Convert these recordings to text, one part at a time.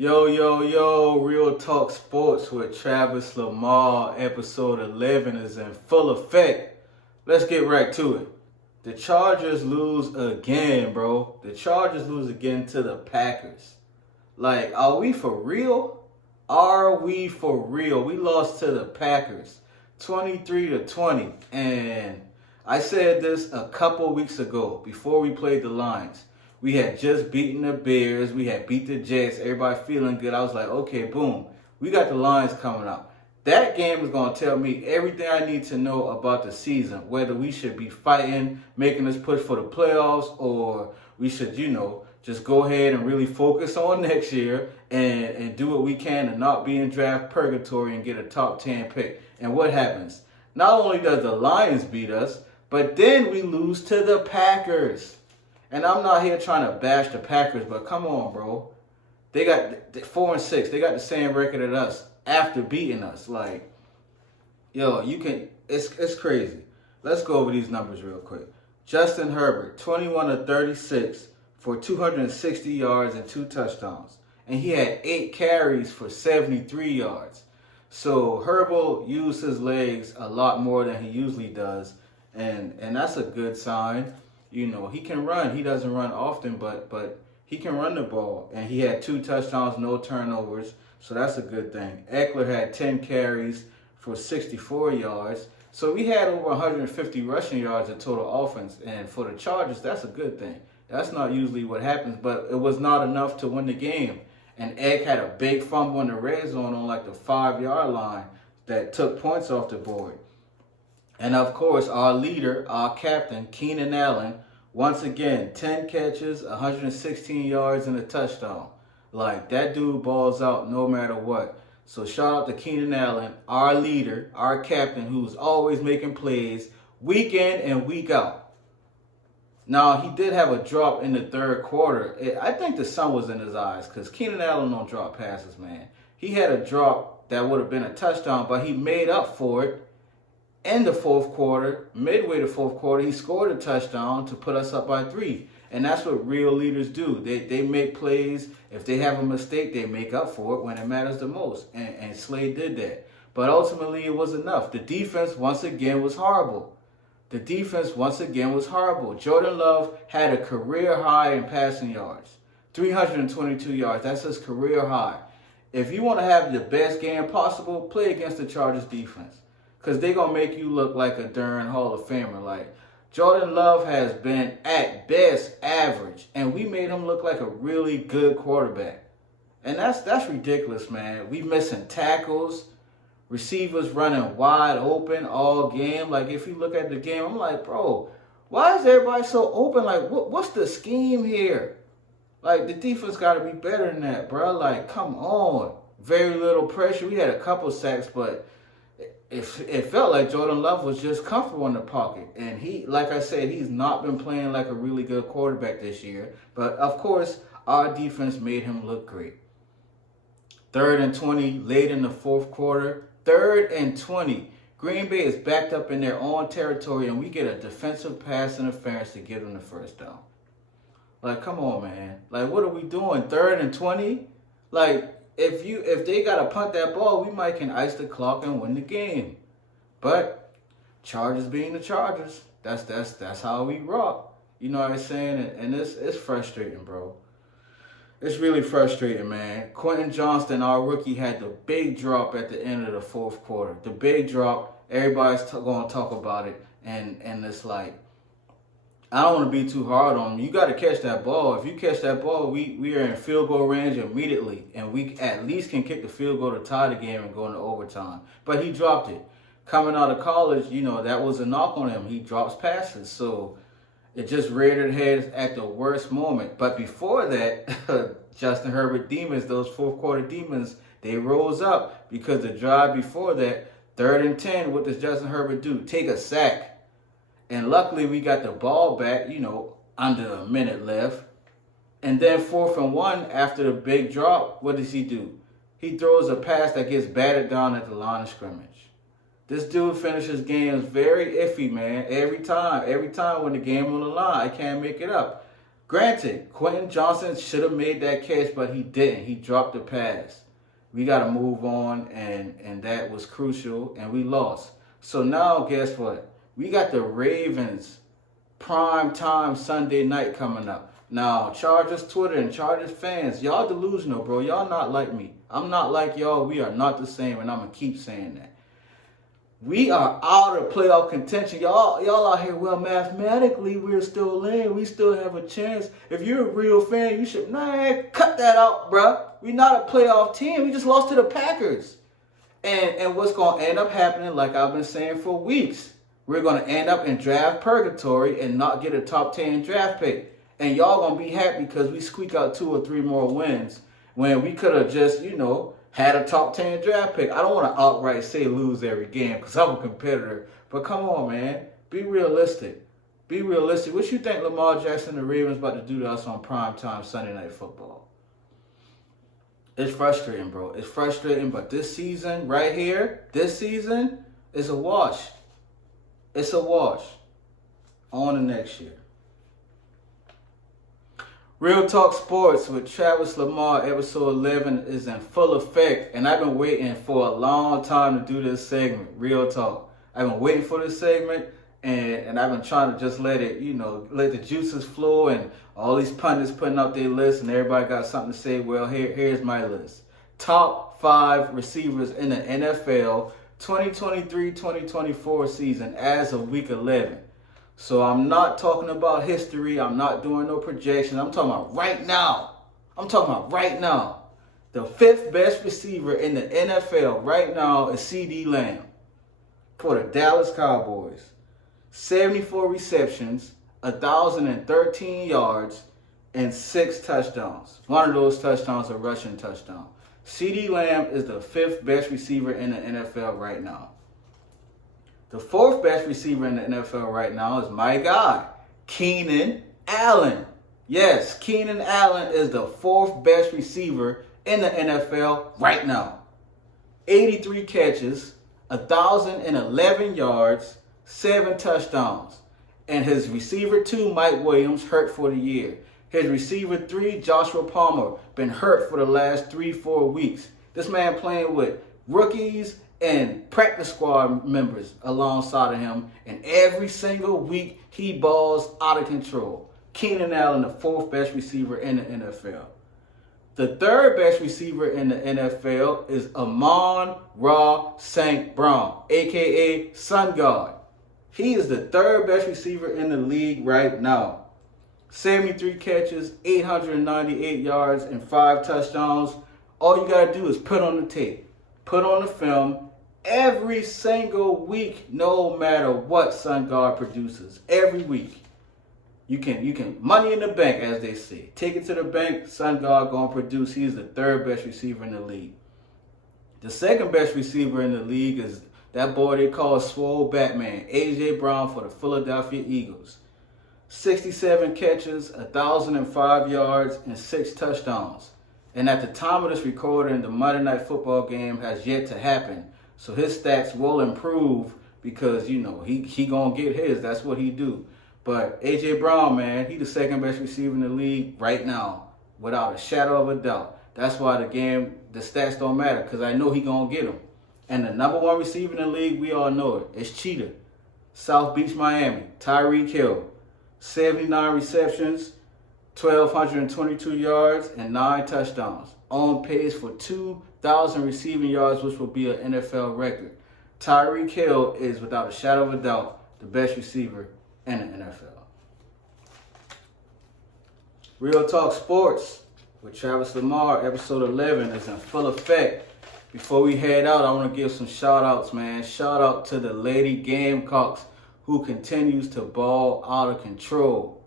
Yo, Real Talk Sports with Travis Lamar, episode 11 is in full effect. Let's get right to it. The Chargers lose again, bro. The Chargers lose again to the Packers. Like, are we for real? Are we for real? We lost to the Packers 23-20. And I said this a couple weeks ago before we played the Lions. We had just beaten the Bears. We had beat the Jets. Everybody feeling good. I was like, okay, boom. We got the Lions coming up. That game is going to tell me everything I need to know about the season. Whether we should be fighting, making us push for the playoffs, or we should, just go ahead and really focus on next year and do what we can to not be in draft purgatory and get a top 10 pick. And what happens? Not only does the Lions beat us, but then we lose to the Packers. And I'm not here trying to bash the Packers, but come on, bro. They got 4-6. They got the same record as us after beating us. Like, it's crazy. Let's go over these numbers real quick. Justin Herbert, 21-36 for 260 yards and 2 touchdowns. And he had 8 carries for 73 yards. So Herbert used his legs a lot more than he usually does. And that's a good sign. He can run. He doesn't run often, but he can run the ball. And he had 2 touchdowns, no turnovers. So that's a good thing. Eckler had 10 carries for 64 yards. So we had over 150 rushing yards in total offense. And for the Chargers, that's a good thing. That's not usually what happens, but it was not enough to win the game. And Eck had a big fumble in the red zone on like the 5-yard line that took points off the board. And of course, our leader, our captain, Keenan Allen, once again, 10 catches, 116 yards, and a touchdown. Like, that dude balls out no matter what. So shout out to Keenan Allen, our leader, our captain, who's always making plays week in and week out. Now, he did have a drop in the third quarter. I think the sun was in his eyes because Keenan Allen don't drop passes, man. He had a drop that would have been a touchdown, but he made up for it. In the fourth quarter, midway to fourth quarter, he scored a touchdown to put us up by 3. And that's what real leaders do. They make plays. If they have a mistake, they make up for it when it matters the most. And Slade did that. But ultimately, it was enough. The defense, once again, was horrible. Jordan Love had a career high in passing yards. 322 yards. That's his career high. If you want to have the best game possible, play against the Chargers defense. Because they're going to make you look like a darn Hall of Famer. Like, Jordan Love has been, at best, average. And we made him look like a really good quarterback. And that's ridiculous, man. We missing tackles. Receivers running wide open all game. Like, if you look at the game, I'm like, bro, why is everybody so open? Like, what's the scheme here? Like, the defense got to be better than that, bro. Like, come on. Very little pressure. We had a couple sacks, but it felt like Jordan Love was just comfortable in the pocket. And he, like I said, he's not been playing like a really good quarterback this year. But, of course, our defense made him look great. 3rd and 20 late in the fourth quarter. 3rd and 20. Green Bay is backed up in their own territory, and we get a defensive pass interference to give them the first down. Like, come on, man. Like, what are we doing? 3rd and 20? Like, if they got to punt that ball, we might can ice the clock and win the game. But Chargers being the Chargers, that's how we rock. You know what I'm saying? And it's frustrating, bro. It's really frustrating, man. Quentin Johnston, our rookie, had the big drop at the end of the fourth quarter. The big drop. Everybody's going to talk about it. And it's like, I don't want to be too hard on him. You got to catch that ball. If you catch that ball, we are in field goal range immediately. And we at least can kick the field goal to tie the game and go into overtime. But he dropped it. Coming out of college, that was a knock on him. He drops passes. So it just reared its head at the worst moment. But before that, Justin Herbert demons, those fourth quarter demons, they rose up because the drive before that, 3rd and 10, what does Justin Herbert do? Take a sack. And luckily, we got the ball back, under a minute left. And then 4th and 1, after the big drop, what does he do? He throws a pass that gets batted down at the line of scrimmage. This dude finishes games very iffy, man. Every time when the game on the line, I can't make it up. Granted, Quentin Johnson should have made that catch, but he didn't. He dropped the pass. We got to move on, and that was crucial, and we lost. So now, guess what? We got the Ravens prime time Sunday night coming up. Now, Chargers Twitter and Chargers fans, y'all delusional, bro. Y'all not like me. I'm not like y'all. We are not the same, and I'm going to keep saying that. We are out of playoff contention. Y'all out here, well, mathematically, we're still in. We still have a chance. If you're a real fan, you should, cut that out, bruh. We're not a playoff team. We just lost to the Packers. And what's going to end up happening, like I've been saying for weeks, we're going to end up in draft purgatory and not get a top 10 draft pick. And y'all going to be happy because we squeak out 2 or 3 more wins when we could have just, had a top 10 draft pick. I don't want to outright say lose every game because I'm a competitor. But come on, man. Be realistic. Be realistic. What you think Lamar Jackson and the Ravens about to do to us on primetime Sunday Night Football? It's frustrating, bro. It's frustrating. But this season right here, is a wash. It's a wash. On to next year. Real Talk Sports with Travis Lamar, episode 11 is in full effect, and I've been waiting for a long time to do this segment, Real Talk. I've been waiting for this segment, and I've been trying to just let it, let the juices flow, and all these pundits putting out their lists, and everybody got something to say. Well, here's my list. Top 5 receivers in the NFL 2023-2024 season as of week 11. So I'm not talking about history. I'm not doing no projection. I'm talking about right now. The 5th best receiver in the NFL right now is CD Lamb for the Dallas Cowboys. 74 receptions, 1,013 yards, and 6 touchdowns. One of those touchdowns a rushing touchdown. CD Lamb is the 5th best receiver in the NFL right now. The 4th best receiver in the NFL right now is my guy, Keenan Allen. Yes, Keenan Allen is the 4th best receiver in the NFL right now. 83 catches, 1,011 yards, 7 touchdowns. And his receiver 2, Mike Williams, hurt for the year. His receiver 3, Joshua Palmer, been hurt for the last 3-4 weeks. This man playing with rookies and practice squad members alongside of him, and every single week he balls out of control. Keenan Allen, the 4th best receiver in the NFL. The 3rd best receiver in the NFL is Amon-Ra St. Brown, a.k.a. Sun God. He is the 3rd best receiver in the league right now. 73 catches, 898 yards, and 5 touchdowns. All you got to do is put on the tape, put on the film, every single week, no matter what Sun God produces. Every week. You can money in the bank, as they say. Take it to the bank, Sun God gonna produce. He's the 3rd best receiver in the league. The 2nd best receiver in the league is that boy they call Swole Batman, A.J. Brown for the Philadelphia Eagles. 67 catches, 1,005 yards, and 6 touchdowns. And at the time of this recording, the Monday Night Football game has yet to happen. So his stats will improve because, he gonna get his. That's what he do. But A.J. Brown, man, he the 2nd best receiver in the league right now, without a shadow of a doubt. That's why the stats don't matter, because I know he gonna get them. And the number 1 receiver in the league, we all know it. It's Cheetah. South Beach, Miami. Tyreek Hill. 79 receptions, 1,222 yards, and 9 touchdowns. On pace for 2,000 receiving yards, which will be an NFL record. Tyreek Hill is, without a shadow of a doubt, the best receiver in the NFL. Real Talk Sports with Travis Lamar, episode 11 is in full effect. Before we head out, I want to give some shout-outs, man. Shout out to the Lady Gamecocks, who continues to ball out of control.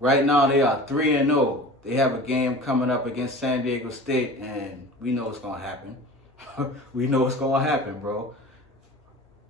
Right now, they are 3-0. They have a game coming up against San Diego State, and we know what's going to happen. We know what's going to happen, bro.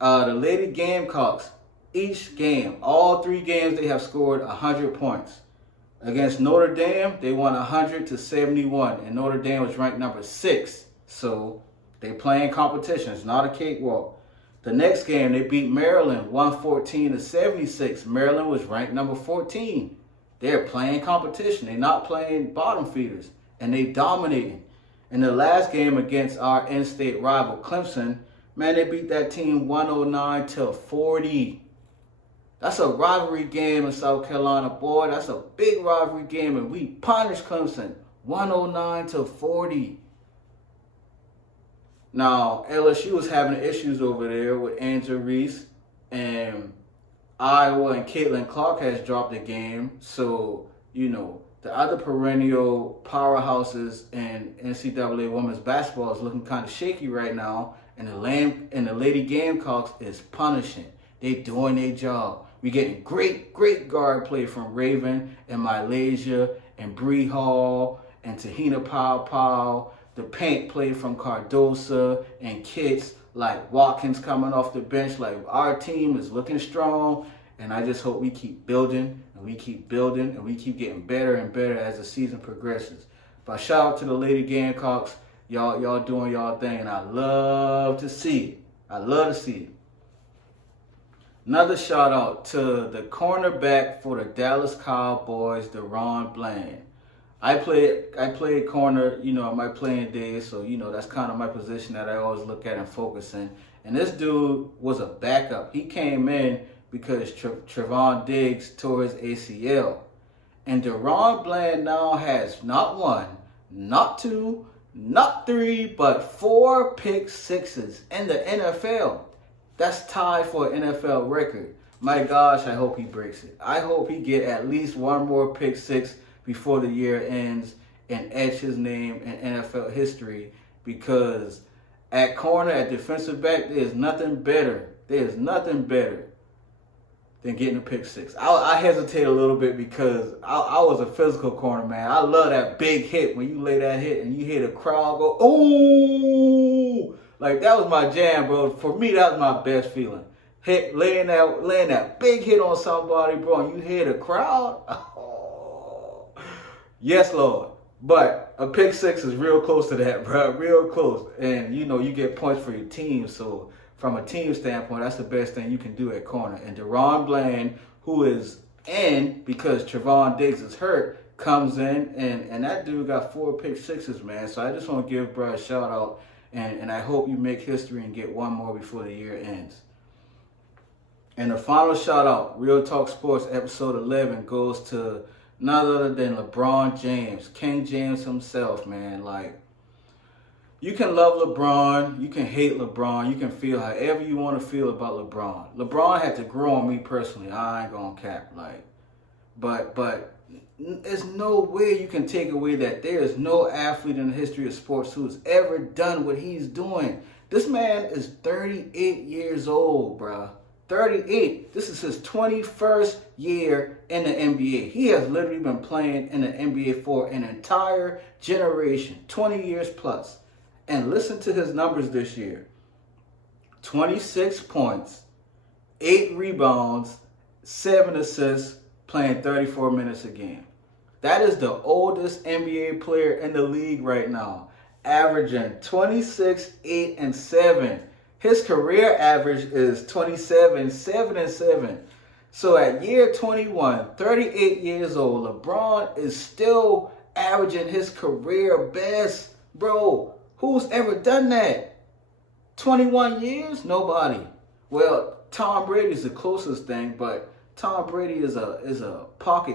The Lady Gamecocks, each game, all 3 games, they have scored 100 points. Against Notre Dame, they won 100-71, and Notre Dame was ranked number 6. So they playing competition. It's not a cakewalk. The next game, they beat Maryland 114-76. Maryland was ranked number 14. They're playing competition. They're not playing bottom feeders. And they dominating. In the last game against our in-state rival, Clemson, man, they beat that team 109-40. That's a rivalry game in South Carolina, boy. That's a big rivalry game, and we punished Clemson 109-40. Now, LSU was having issues over there with Angel Reese, and Iowa and Caitlin Clark has dropped the game. So, the other perennial powerhouses in NCAA women's basketball is looking kind of shaky right now, and the Lady Gamecocks is punishing. They doing their job. We getting great guard play from Raven and Malaysia and Bree Hall and Tahina Pow. The paint play from Cardosa and Kitts, like Watkins coming off the bench. Like, our team is looking strong, and I just hope we keep building and we keep building and we keep getting better and better as the season progresses. But shout out to the Lady Gamecocks. Y'all doing y'all thing, and I love to see it. I love to see it. Another shout out to the cornerback for the Dallas Cowboys, Deron Bland. I played corner, on my playing days, so that's kind of my position that I always look at and focus in. And this dude was a backup. He came in because Trevon Diggs tore his ACL. And Deron Bland now has not one, not two, not three, but 4 pick sixes in the NFL. That's tied for an NFL record. My gosh, I hope he breaks it. I hope he get at least one more pick six before the year ends and etch his name in NFL history, because at corner, at defensive back, there's nothing better. There's nothing better than getting a pick six. I hesitate a little bit because I was a physical corner, man. I love that big hit when you lay that hit and you hear the crowd go, ooh! Like, that was my jam, bro. For me, that was my best feeling. Laying that big hit on somebody, bro, and you hear the crowd. Oh. Yes, Lord. But a pick six is real close to that, bro. Real close. And, you get points for your team. So, from a team standpoint, that's the best thing you can do at corner. And Deron Bland, who is in because Trevon Diggs is hurt, comes in. And that dude got 4 pick sixes, man. So, I just want to give bro a shout out. And I hope you make history and get one more before the year ends. And the final shout out, Real Talk Sports episode 11, goes to none other than LeBron James, King James himself, man. Like, you can love LeBron, you can hate LeBron, you can feel however you want to feel about LeBron. LeBron had to grow on me personally. I ain't gonna cap, but there's no way you can take away that there is no athlete in the history of sports who has ever done what he's doing. This man is 38 years old, bruh. 38. This is his 21st year in the NBA. He has literally been playing in the NBA for an entire generation, 20 years plus. And listen to his numbers this year. 26 points, 8 rebounds, 7 assists, playing 34 minutes a game. That is the oldest NBA player in the league right now, averaging 26, 8, and 7. His career average is 27, 7, and 7. So at year 21, 38 years old, LeBron is still averaging his career best. Bro, who's ever done that? 21 years? Nobody. Well, Tom Brady is the closest thing, but Tom Brady is a pocket